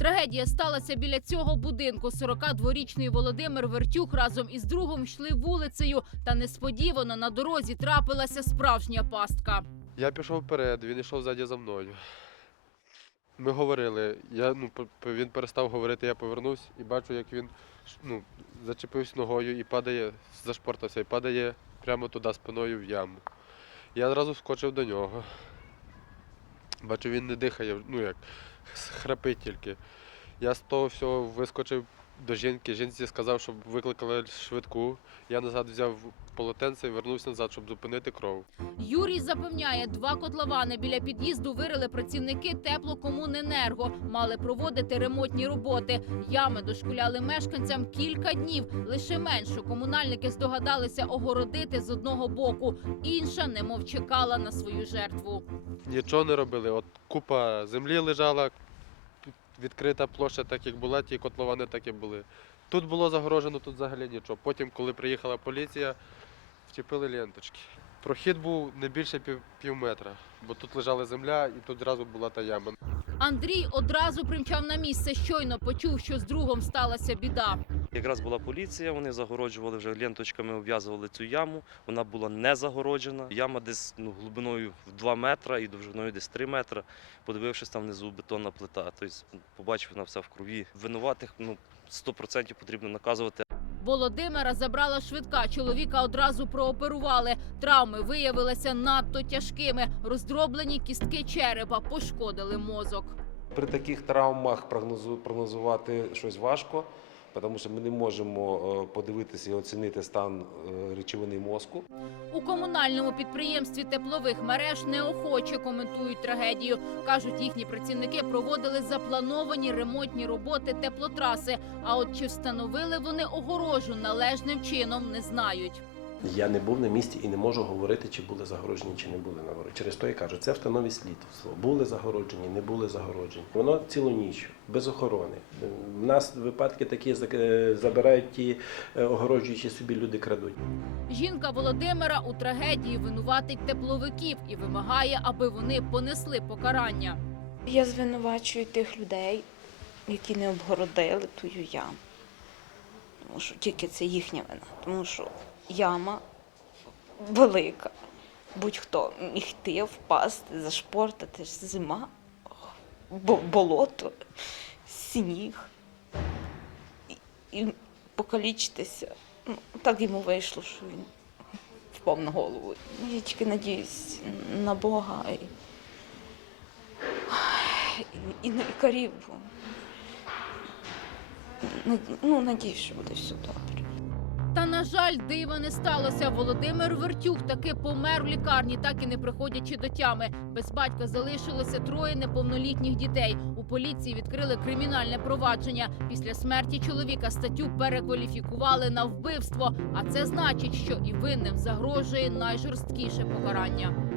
Трагедія сталася біля цього будинку. 42-річний Володимир Вертюх разом із другом йшли вулицею, та несподівано на дорозі трапилася справжня пастка. Я пішов вперед, він йшов ззаді за мною. Ми говорили, я, ну, він перестав говорити, я повернувся і бачу, як він ну, зачепився ногою і падає, зашпортався і падає прямо туди спиною в яму. Я одразу вскочив до нього. Бачу, він не дихає, ну як, храпить тільки. Я з того всього вискочив до жінки. Жінці сказав, щоб викликали швидку. Я назад взяв полотенце і вернувся назад, щоб зупинити кров. Юрій запевняє, два котловани біля під'їзду вирили працівники теплокомуненерго. Мали проводити ремонтні роботи. Ями дошкуляли мешканцям кілька днів. Лише меншу комунальники здогадалися огородити з одного боку. Інша немов чекала на свою жертву. Нічого не робили. От купа землі лежала, відкрита площа, так як була, ті котловани так і були. Тут було загорожено, тут взагалі нічого. Потім, коли приїхала поліція, вчепили ленточки. Прохід був не більше пів, пів метра, бо тут лежала земля і тут одразу була та яма. Андрій одразу примчав на місце. Щойно почув, що з другом сталася біда. Якраз була поліція, вони загороджували вже ленточками, обв'язували цю яму. Вона була не загороджена. Яма десь ну, глибиною в 2 метра і довжиною десь 3 метри. Подивившись, там внизу бетонна плита. Тобто побачив вона вся в крові. Винуватих ну 100% потрібно наказувати. Володимира забрала швидка. Чоловіка одразу прооперували. Травми виявилися надто тяжкими. Роздроблені кістки черепа пошкодили мозок. При таких травмах прогнозу- прогнозувати щось важко, тому що ми не можемо е, подивитися і оцінити стан е, речовини мозку. У комунальному підприємстві теплових мереж неохоче коментують трагедію. кажуть, їхні працівники проводили заплановані ремонтні роботи теплотраси. А от чи встановили вони огорожу належним чином, не знають. Я не був на місці і не можу говорити, чи були загороджені, чи не були загороджені. Через то я кажу, це встановить слідство. Були загороджені, не були загороджені. Воно цілу ніч, без охорони. У нас випадки такі е, забирають ті е, огороджуючі собі люди крадуть. Жінка Володимира у трагедії винуватить тепловиків і вимагає, аби вони понесли покарання. Я звинувачую тих людей, які не обгородили ту яму. Тому що тільки це їхня вина. Тому що яма велика. Будь-хто міг йти, впасти, зашпортати, зима, болото, сніг. І, покалічитися. Ну, так йому вийшло, що він впав на голову. Я тільки надіюсь на Бога. І і, і на лікарів. Ну, надіюсь, що буде все добре. Жаль, дива не сталося. Володимир Вертюк таки помер в лікарні, так і не приходячи до тями. Без батька залишилося троє неповнолітніх дітей. У поліції відкрили кримінальне провадження. Після смерті чоловіка статтю перекваліфікували на вбивство. А це значить, що і винним загрожує найжорсткіше покарання.